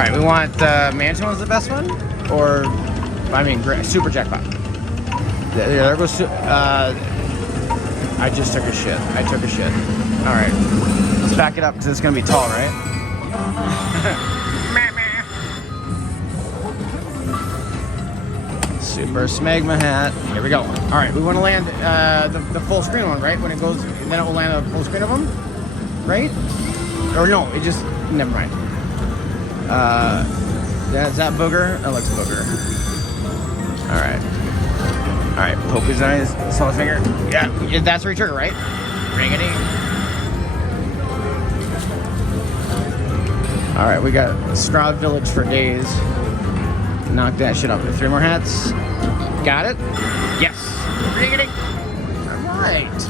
Alright, we want the mansion was the best one? Or, I mean, super jackpot. There goes, I just took a shit. I took a shit. Alright, let's back it up because it's going to be tall, right? Super Smegma hat. Here we go. Alright, we want to land the full screen one, right? When it goes, then it will land a full screen of them, right? Or no, it just, never mind. Is that booger? That looks booger. Alright. Alright, pokies on his smallest finger. Yeah, that's retrigger, right? Ring-a-ding. Alright, we got Straw Village for days. Knock that shit up. 3 more hats. Got it? Yes. Ring-a-ding. Alright.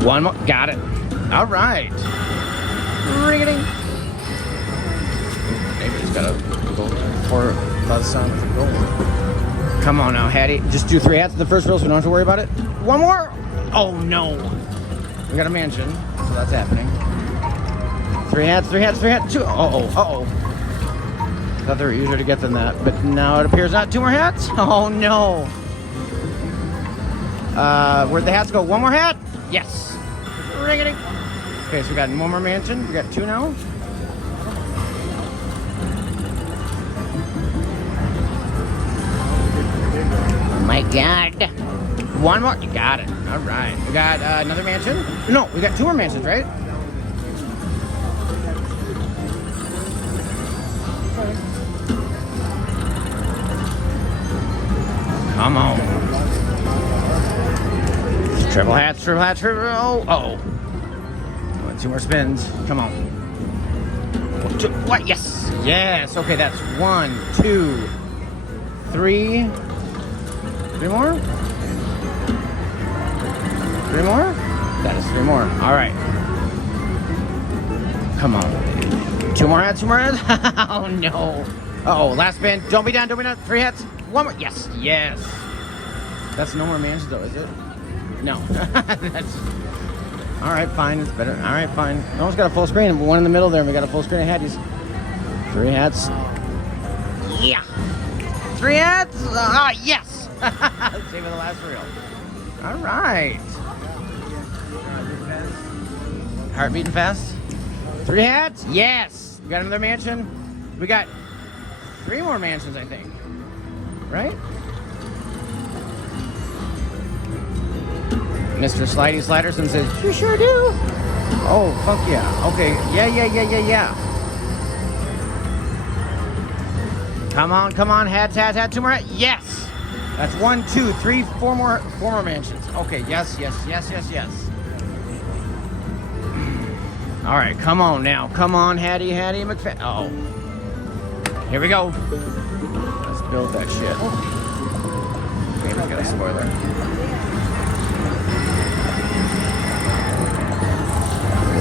One more. Got it. All right. Ring-a-ding. Maybe he's got a gold for buzz sound with gold. Come on now, Hattie. Just do 3 hats in the first row so we don't have to worry about it. One more. Oh, no. We got a mansion, so that's happening. 3 hats, 3 hats, 3 hats. 2. Uh-oh, uh-oh. Thought they were easier to get than that, but now it appears not. 2 more hats? Oh, no. Where'd the hats go? 1 more hat? Yes. Ring-a-ding. Okay, so we got one more mansion. We got 2 now. Oh my God. 1 more. You got it. All right. We got another mansion. No, we got 2 more mansions, right? Come on. Triple hats, triple hats, triple. Oh, uh-oh. 2 more spins. Come on. 1, 2. What? Yes. Yes. Okay, that's 1, 2, 3. 3 more? 3 more? That is 3 more. All right. Come on. 2 more hats, 2 more hats. Oh, no. Uh-oh, last spin. Don't be down, don't be down. 3 hats. 1 more. Yes, yes. That's no more mansions, though, is it? No. That's... All right, fine. It's better. All right, fine. Almost got a full screen. 1 in the middle there, and we got a full screen of hatties. 3 hats. Yeah. 3 hats. Yes. Save for the last reel. All right. Heart beating fast. 3 hats. Yes. We got another mansion. We got 3 more mansions, I think. Right? Mr. Slidey Sliderson says, you sure do. Oh, fuck yeah. Okay. Yeah. Come on. Hats. 2 more hats. Yes. That's 1, 2, 3, 4 more mansions. Okay. Yes. All right. Come on now. Come on, Hattie McFadden. Oh. Here we go. Let's build that shit. Maybe we got a spoiler.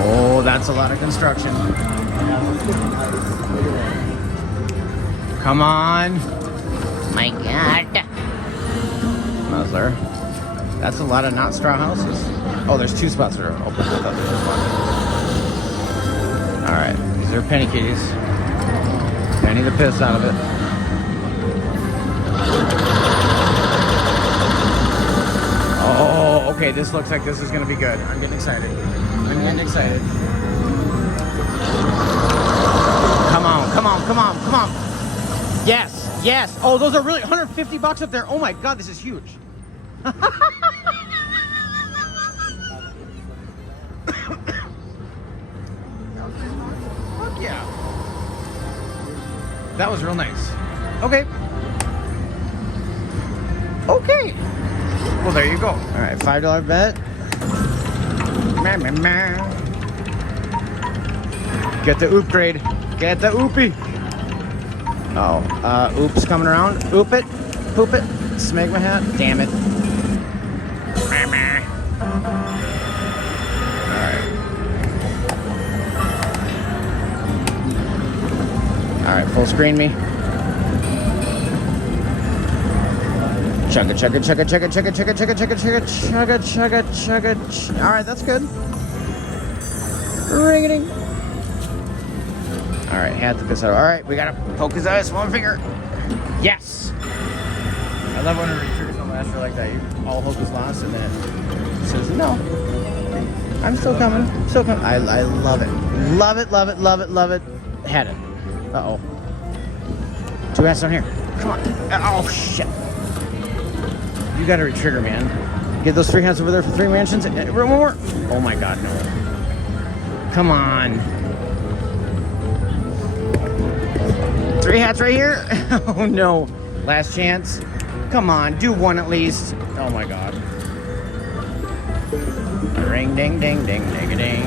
Oh, that's a lot of construction. Come on. My God. Muzzler. That's a lot of not straw houses. Oh, there's 2 spots that are open. I thought there was 1. All right, these are penny kitties. Penny the piss out of it. Oh, okay, this looks like this is going to be good. I'm getting excited. Come on. Yes. Oh, those are really $150 up there. Oh my God, this is huge. Fuck yeah. That was real nice. Okay. Well, there you go. All right, $5 bet. Get the oop grade. Get the oopie. Oh, oops coming around. Oop it. Poop it. Smegma hat. Damn it. All right, full screen me. Chugga. All right, that's good. Ring-a-ding. All right, had to piss out. All right, we gotta poke his eyes. One finger. Yes. I love when a retriggers on last for like that. All hope is lost, and then it says no. I'm still coming. Still coming. I love it. Love it. Love it. Love it. Love it. Had it. Uh oh. 2 hats down here. Come on. Oh shit. You gotta retrigger, man. Get those 3 hats over there for 3 mansions. One more. Oh my god, no. Come on. 3 hats right here. Oh no. Last chance. Come on, do 1 at least. Oh my god. Ring ding ding ding ding ding.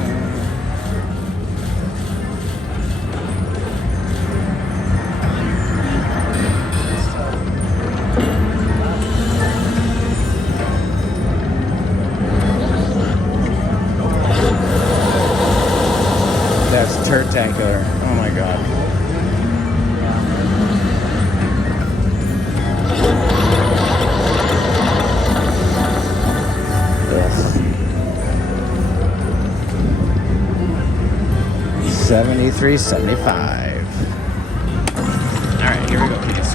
That's turd-tacular. Oh my god. Yes. 73.75. Alright, here we go, kids.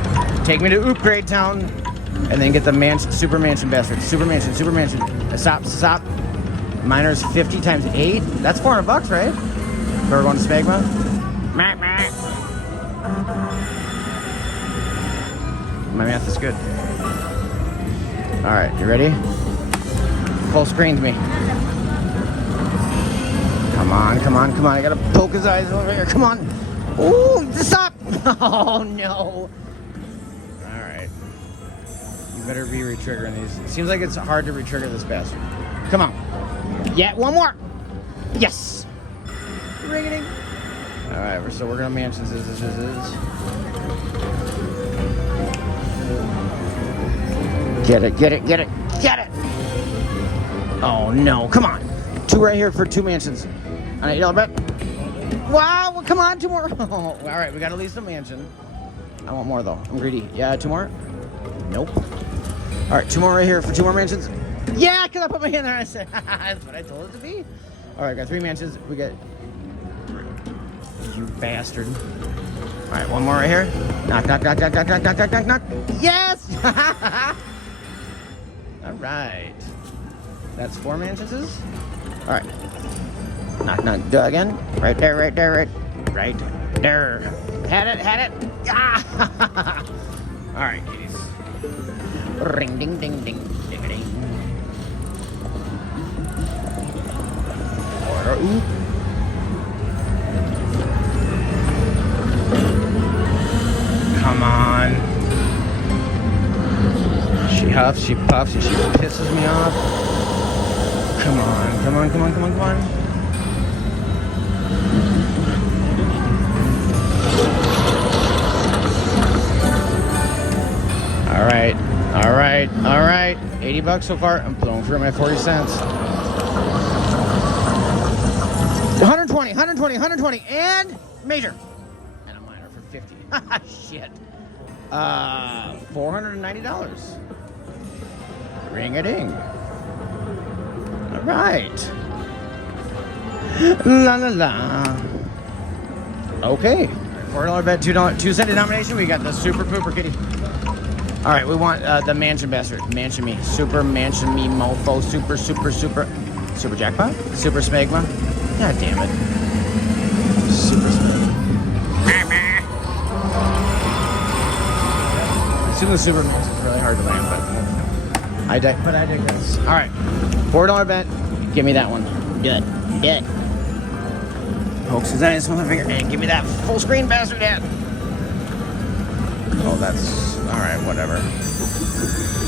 Take me to Upgrade Town and then get the super mansion bastard. Super mansion. Stop. Miner's 50 times 8. That's $400, right? We're going to Smegma. My math is good. Alright, you ready? Full screen to me. Come on. I gotta poke his eyes over here. Come on. Ooh, stop. Oh, no. Alright. You better be retriggering these. It seems like it's hard to retrigger this bastard. Come on. Yeah, 1 more. Yes. Ring-a-ding. Alright, we're still working on mansions. Get it. Oh no, come on. 2 right here for 2 mansions. On $8 bet. Wow, well, come on, 2 more. Oh, alright, we got at least a mansion. I want more though. I'm greedy. Yeah, 2 more? Nope. Alright, 2 more right here for 2 more mansions. Yeah, because I put my hand there and I said, that's what I told it to be. Alright, got 3 mansions. We got... You bastard. Alright, 1 more right here. Knock. Yes! Alright. That's 4 mansions. Alright. Knock. Do it again. Right there. Right there. Had it. Ah! Alright, kitties. Ring ding ding ding ding ding. Ooh. Come on. She huffs, she puffs, and she pisses me off. Come on. All right. $80 so far. I'm blowing through my 40 cents. 120, and major. And a minor for 50. Shit. $490. Ring-a-ding. All right. La. Okay. $4 bet, $2 denomination. We got the super pooper kitty. All right, we want the mansion bastard. Mansion me. Super mansion me mofo. Super jackpot. Super smegma. God damn it. Super smegma. I assume the super mansion is really hard to land, but I digress. All right, $4 bet. Give me that one. Good. Pokes his eyes with my finger. And give me that full screen bastard hat. Oh, that's all right. Whatever.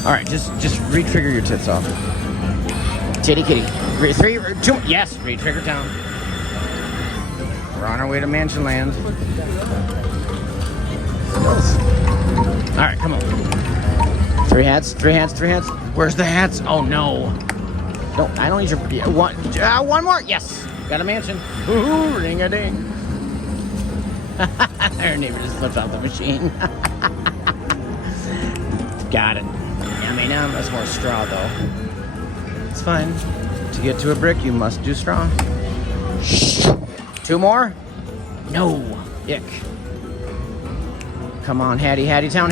All right, just re-trigger your tits off. Titty kitty. 3 or 2. Yes, re-trigger town. We're on our way to mansion land. All right, come on. 3 hats. Where's the hats? Oh no. I don't need your one. 1 more. Yes. Got a mansion. Ooh, ring-a-ding. Our neighbor just flipped off the machine. Got it. Yummy. That's more straw though. It's fine. To get to a brick, you must do straw. 2 more? No. Ick. Come on, Hattie Town.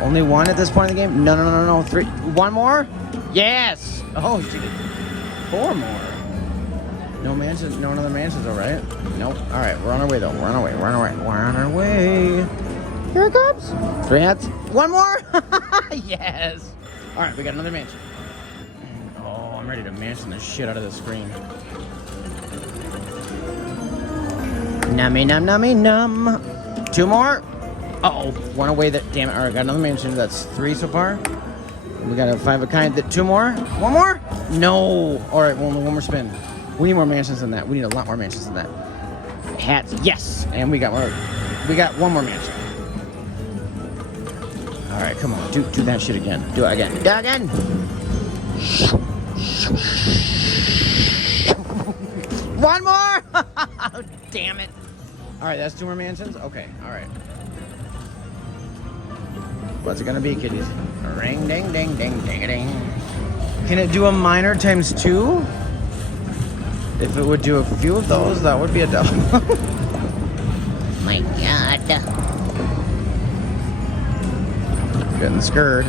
Only 1 at this point in the game? No. 3. 1 more? Yes. Oh, she did 4 more. No mansions, no other mansions, all right? Nope. All right, we're on our way though. We're on our way. Here it comes. 3 hats. 1 more. Yes. All right, we got another mansion. Oh, I'm ready to mansion the shit out of the screen. Nummy num. 2 more. Uh-oh, 1 away. That damn it. All right, got another mansion. That's 3 so far. We got a 5 of a kind. 2 more. 1 more. No. All right, one more spin. We need more mansions than that. We need a lot more mansions than that. Hats. Yes. And we got more. We got 1 more mansion. All right, come on. Do that shit again. Do it again. Do it again. One more. Damn it. All right, that's 2 more mansions. Okay. All right. What's it gonna be, kiddies? Ring, ding, ding, ding, ding, ding. Can it do a minor times 2? If it would do a few of those, that would be a double. My God. Getting scared.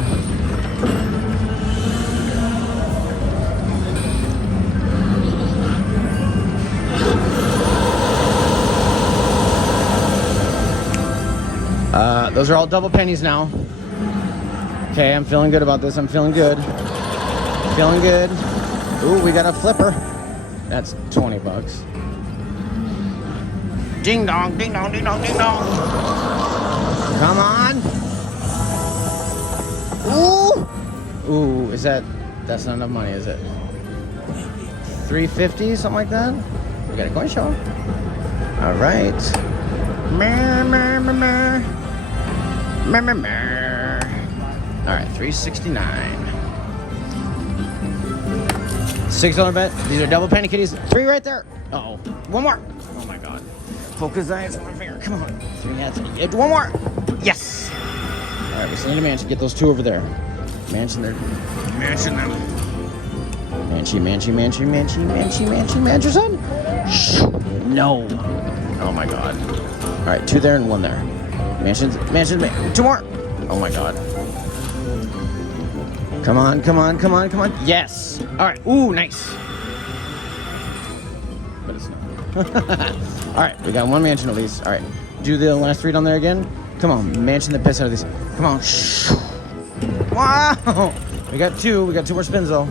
Those are all double pennies now. Okay, I'm feeling good about this. I'm feeling good. Feeling good. Ooh, we got a flipper. That's 20 bucks. Ding dong, ding dong, ding dong, ding dong. Come on. Ooh, that's not enough money, is it? 350, something like that? We got a coin show. All right. All right, 369. $6 bet. These are double penny kitties. 3 right there. Uh-oh. 1 more. Oh my God. Focus eyes on my finger. Come on. 3 hats. 1 more. Yes. All right, we still need a mansion. Get those 2 over there. Mansion them. Mansion them. Mansion, son. No. Oh my God. All right, 2 there and 1 there. Mansions. 2 more. Oh my God. Come on. Yes. All right. Ooh, nice. But it's not. All right, we got 1 mansion at least. All right. Do the last 3 down there again. Come on, mansion the piss out of these. Come on. Wow. We got 2. We got 2 more spins though.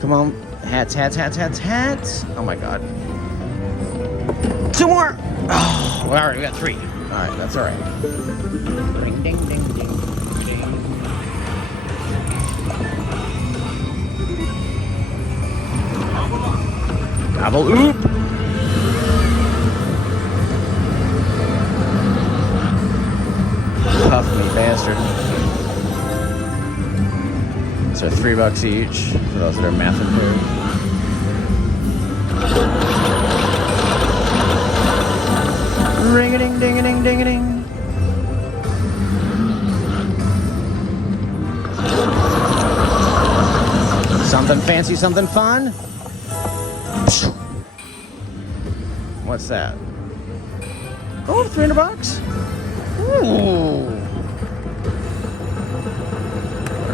Come on. Hats. Oh my God. 2 more. Oh, well, all right. We got 3. All right, that's all right. Ring, ding, ding, ding, ding. Gobble oop. Huff me, bastard. So $3 each for those that are math impaired. Ring-a-ding-ding-a-ding-ding-a-ding. Something fancy, something fun. What's that? Oh, $300. Ooh.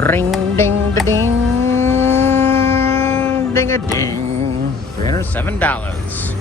Ring, ding, da, ding, ding, a ding. $307.